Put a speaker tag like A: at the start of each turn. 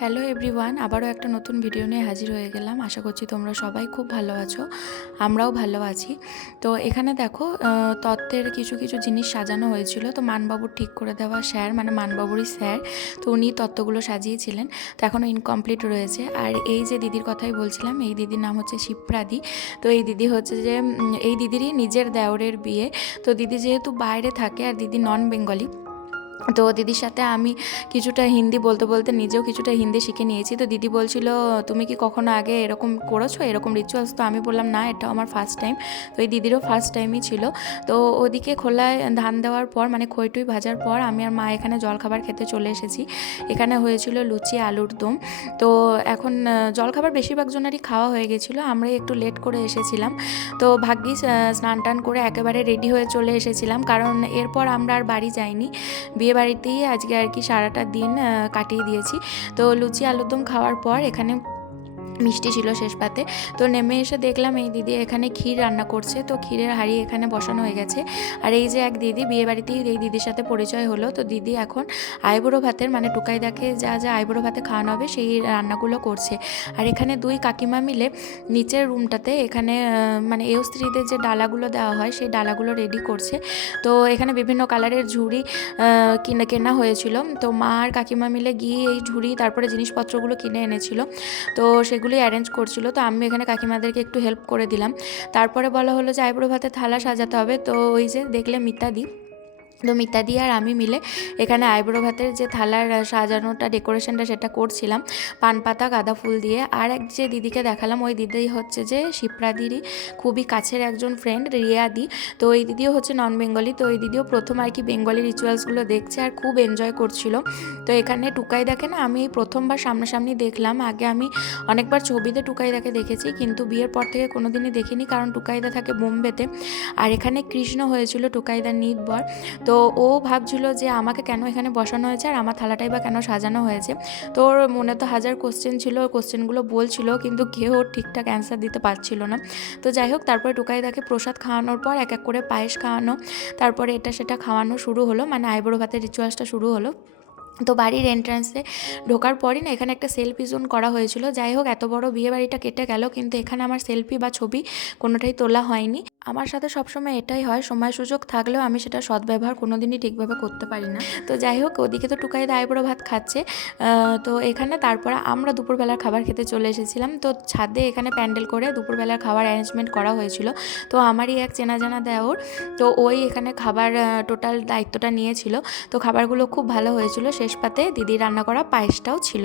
A: Hello everyone আবারও একটা নতুন ভিডিও নিয়ে হাজির হয়ে গেলাম। আশা করছি তোমরা সবাই খুব ভালো আছো, আমরাও ভালো আছি। তো এখানে দেখো তত্ত্বের কিছু কিছু জিনিস সাজানো হয়েছিল। তো মানবাবুর ঠিক করে দেওয়া স্যার মানে মানবাবুরই স্যার, তো উনি তত্ত্বগুলো সাজিয়েছিলেন। তো এখনও ইনকমপ্লিট রয়েছে। আর এই যে দিদির কথাই বলছিলাম, এই দিদির নাম হচ্ছে শিপ্রাদি তো এই দিদি হচ্ছে যে এই দিদিরই নিজের দেওরের বিয়ে। তো দিদি যেহেতু বাইরে থাকে, আর দিদি নন বেঙ্গলি তো দিদির সাথে আমি কিছুটা হিন্দি বলতে বলতে নিজেও কিছুটা হিন্দি শিখে নিয়েছি। তো দিদি বলছিল তুমি কি কখনো আগে এরকম করেছ? এরকম রিচুয়ালস তো আমি বললাম না এটা আমার ফার্স্ট টাইম তো এই দিদিরও ফার্স্ট টাইমই ছিল। তো ওদিকে খোলায় ধান দেওয়ার পর মানে খইটুই ভাজার পর আমি আর মা এখানে জলখাবার খেতে চলে এসেছি। এখানে হয়েছিল লুচি আলুর দম। তো এখন জলখাবার বেশিরভাগ জনেরই খাওয়া হয়ে গেছিল। আমরাই একটু লেট করে এসেছিলাম। তো ভাগ্যিস আহ, স্নান টান করে একেবারে রেডি হয়ে চলে এসেছিলাম। কারণ এরপর আমরা আর বাড়ি যাইনি। বিয়ে বাড়িতেই আজকে আর কি সারাটা দিন কাটিয়ে দিয়েছি। তো লুচি আলুর দম খাওয়ার পর এখানে মিষ্টি ছিল শেষ পাতে। তো নেমে এসে দেখলাম এই দিদি এখানে ক্ষীর রান্না করছে। তো ক্ষীরের হাঁড়ি এখানে বসানো হয়ে গেছে। আর এই যে এক দিদি, বিয়ে বাড়িতেই এই দিদির সাথে পরিচয় হলো। তো দিদি এখন আইবুড়ো ভাতের মানে টুকাই দাকে যা যা আইবুড়ো ভাতে খাওয়ানো হবে, সেই রান্নাগুলো করছে। আর এখানে দুই কাকিমা মিলে নিচের রুমটাতে এখানে মানে এও স্ত্রীদের যে ডালাগুলো দেওয়া হয়, সেই ডালাগুলো রেডি করছে। তো এখানে বিভিন্ন কালারের ঝুড়ি কিনে, কেনা হয়েছিল। তো মা আর কাকিমা মিলে গিয়ে এই ঝুড়ি, তারপরে জিনিসপত্রগুলো কিনে এনেছিল। তো সেগুলি অ্যারেঞ্জ করছিল। তো আমি এখানে কাকিমাদেরকে একটু হেল্প করে দিলাম। তারপরে বলা হলো যে, আইবুড়ো ভাতে থালা সাজাতে হবে। তো ওই যে দেখলে মিতাদি। তো মিতাদি আর আমি মিলে এখানে আইব্রো ভাতের যে থালার সাজানোটা, ডেকোরেশনটা সেটা করছিলাম। পান পাতা, গাঁদা ফুল দিয়ে। আর এক যে দিদিকে দেখালাম, ওই দিদি হচ্ছে যে শিপ্রাদিরই খুবই কাছের একজন ফ্রেন্ড রিয়াদি তো ওই দিদিও হচ্ছে নন বেঙ্গলি তো ওই দিদিও প্রথম আর কি বেঙ্গলি রিচুয়ালসগুলো দেখছে আর খুব এনজয় করছিল। তো এখানে টুকাই দেখে না, আমি প্রথমবার সামনাসামনি দেখলাম। আগে আমি অনেকবার ছবিতে টুকাই টুকাইদাকে দেখেছি, কিন্তু বিয়ের পর থেকে কোনোদিনই দেখিনি, কারণ টুকাইদা থাকে বোম্বেতে। আর এখানে কৃষ্ণ হয়েছিল টুকাইদার নিতবর। তো ও ভাবছিল যে আমাকে কেন এখানে বসানো হয়েছে আর আমার থালাটাই বা কেন সাজানো হয়েছে। তো ওর মনে তো হাজার কোশ্চেন ছিল কোশ্চেনগুলো বলছিল, কিন্তু কেউ ঠিকঠাক অ্যান্সার দিতে পারছিল না। তো যাই হোক, তারপরে টুকাই তাকে প্রসাদ খাওয়ানোর পর এক এক করে পায়েস খাওয়ানো, তারপরে এটা সেটা খাওয়ানো শুরু হলো মানে আইবুড়ো ভাতের রিচুয়ালসটা শুরু হলো। তো বাড়ির এন্ট্রান্সে ঢোকার পরই না এখানে একটা সেলফি জোন করা হয়েছিল। যাই হোক, এত বড় বিয়ে বাড়িটা কেটে গেল, কিন্তু এখানে আমার সেলফি বা ছবি কোনোটাই তোলা হয়নি। আমার সাথে সবসময় এটাই হয়, সময় সুযোগ থাকলেও আমি সেটা সদ্ব্যবহার কোনোদিনই ঠিকভাবে করতে পারি না। তো যাই হোক, ওদিকে তো টুকাই দায়বড়ো ভাত খাচ্ছে। তো এখানে তারপরে আমরা দুপুরবেলার খাবার খেতে চলে এসেছিলাম। তো ছাদে এখানে প্যান্ডেল করে দুপুরবেলার খাবার অ্যারেঞ্জমেন্ট করা হয়েছিল। তো আমারই এক চেনা জানা দেওর, তো ওই এখানে খাবার টোটাল দায়িত্বটা নিয়েছিল। তো খাবারগুলো খুব ভালো হয়েছিল। শেষ পাতে দিদি রান্না করা পায়েসটাও ছিল।